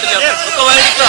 అటు చెప్పండి ఒక వైపుగా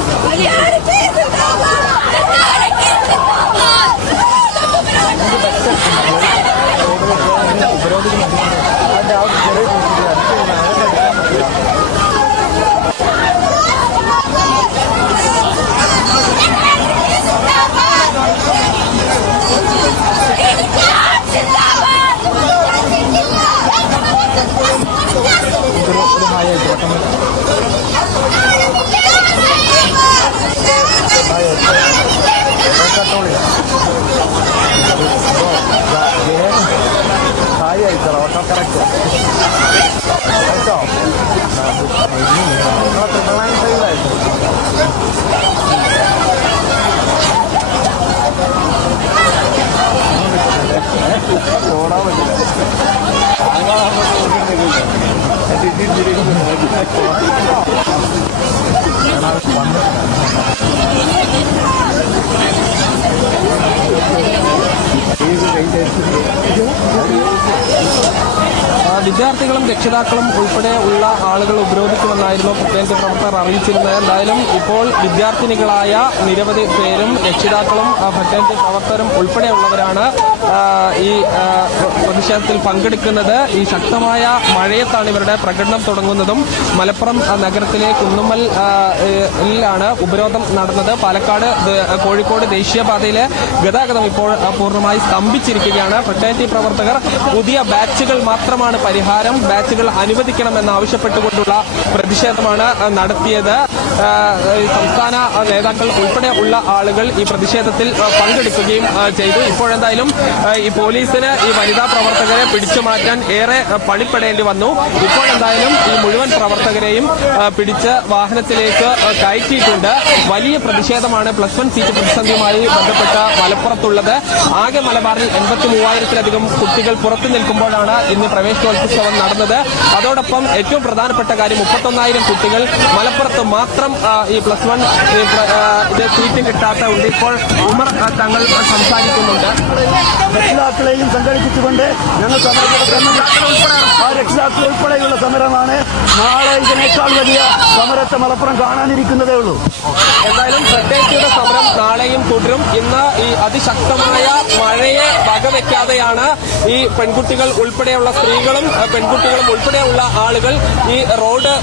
ഹായ് അയച്ചോ ഓട്ടോ കറക്റ്റ് നയൻ ഫൈവ് അയച്ചോ ഓടാൻ പറ്റില്ല ആ, വിദ്യാർത്ഥികളും രക്ഷിതാക്കളും ഉൾപ്പെടെ ഉള്ള ആളുകൾ ഉപരോധിക്കുമെന്നായിരുന്നു പ്രത്യേക പ്രവർത്തകർ അറിയിച്ചിരുന്നത്. എന്തായാലും ഇപ്പോൾ വിദ്യാർത്ഥിനികളായ നിരവധി പേരും രക്ഷിതാക്കളും പ്രത്യേക പ്രവർത്തകരും ഉൾപ്പെടെയുള്ളവരാണ് ഈ പ്രതിഷേധത്തിൽ പങ്കെടുക്കുന്നത്. ഈ ശക്തമായ മഴയത്താണ് ഇവരുടെ പ്രകടനം തുടങ്ങുന്നതും. മലപ്പുറം നഗരത്തിലെ കുന്നുമ്മൽ ഉപരോധം നടന്നത്. പാലക്കാട് കോഴിക്കോട് കോഴിക്കോട് ദേശീയപാതയിലെ ഗതാഗതം ഇപ്പോൾ പൂർണമായി സ്തംഭിച്ചിരിക്കുകയാണ്. ഫ്രട്ടേണിറ്റി പ്രവർത്തകർ പുതിയ ബാച്ചുകൾ മാത്രമാണ് പരിഹാരം. ബാച്ചുകൾ അനുവദിക്കണമെന്ന് ആവശ്യപ്പെട്ടുകൊണ്ടുള്ള പ്രതിഷേധമാണ് നടത്തിയത്. സംസ്ഥാന നേതാക്കൾ ഉൾപ്പെടെ ഉള്ള ആളുകൾ ഈ പ്രതിഷേധത്തിൽ പങ്കെടുക്കുകയും ചെയ്തു. ഇപ്പോഴെന്തായാലും ഈ പോലീസിന് ഈ വനിതാ പ്രവർത്തകരെ പിടിച്ചു മാറ്റാൻ ഏറെ പണിപ്പെടേണ്ടി വന്നു. ഇപ്പോഴെന്തായാലും ഈ മുഴുവൻ പ്രവർത്തകരെയും പിടിച്ച് വാഹനത്തിലേക്ക് കയറ്റിയിട്ടുണ്ട്. വലിയ പ്രതിഷേധമാണ് പ്ലസ് വൺ സീറ്റ് പ്രതിസന്ധിയുമായി ബന്ധപ്പെട്ട് മലപ്പുറത്തുള്ളത്. ആകെ മലബാറിൽ എൺപത്തി മൂവായിരത്തിലധികം കുട്ടികൾ പുറത്തു നിൽക്കുമ്പോഴാണ് ഇന്ന് പ്രവേശനോത്സവം നടന്നത്. അതോടൊപ്പം ഏറ്റവും പ്രധാനപ്പെട്ട കാര്യം മുപ്പത്തൊന്നായിരം കുട്ടികൾ മലപ്പുറത്ത് മാത്രം ആ, ഈ പ്ലസ് വൺ ഇത് സീറ്റ് കിട്ടാത്ത ഉണ്ട്. ഇപ്പോൾ ഉമർ തങ്ങൾ സംസാരിക്കുന്നുണ്ട്. രക്ഷിതാക്കളെയും സംഘടിപ്പിച്ചുകൊണ്ട് ഞങ്ങൾ ആ രക്ഷിതാക്കൾ ഉൾപ്പെടെയുള്ള സമരമാണ് നാളെ ഇതിനേക്കാൾ വലിയ സമരത്തെ മലപ്പുറം കാണാനിരിക്കുന്നതേ ഉള്ളൂ. എന്തായാലും പ്രത്യേകിച്ചുള്ള സമരം നാളെയും തുടരും. ഇന്ന് ഈ അതിശക്തമായ മഴയെ വകവെക്കാതെയാണ് ഈ പെൺകുട്ടികൾ ഉൾപ്പെടെയുള്ള സ്ത്രീകളും പെൺകുട്ടികളും ഉൾപ്പെടെയുള്ള ആളുകൾ ഈ റോഡ്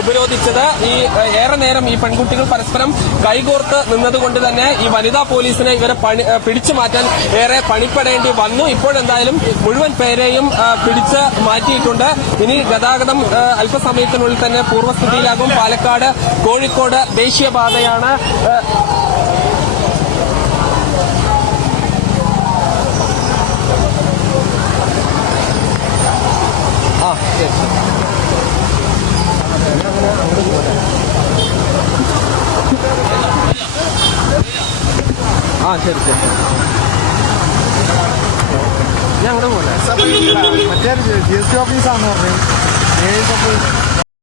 ഉപരോധിച്ചത്. ഈ ഏറെ നേരം ഈ പെൺകുട്ടികൾ പരസ്പരം കൈകോർത്ത് നിന്നതുകൊണ്ട് തന്നെ ഈ വനിതാ പോലീസിനെ ഇവരെ പിടിച്ചു മാറ്റാൻ ഏറെ പണിപ്പെടേണ്ടി വന്നു. ഇപ്പോഴെന്തായാലും മുഴുവൻ പേരെയും പിടിച്ച് മാറ്റിയിട്ടുണ്ട്. ഇനി ഗതാഗതം അല്പസമയത്തിനുള്ളിൽ തന്നെ പൂർവസ്ഥിതിയിലാകും. പാലക്കാട് കോഴിക്കോട് ദേശീയപാതയാണ് ആ ശരി ശരി. ഞാൻ അങ്ങോട്ട് പോലെ മറ്റേ ജി എസ് ടി ഓഫീസാണെന്ന് പറഞ്ഞു. ഏഴ്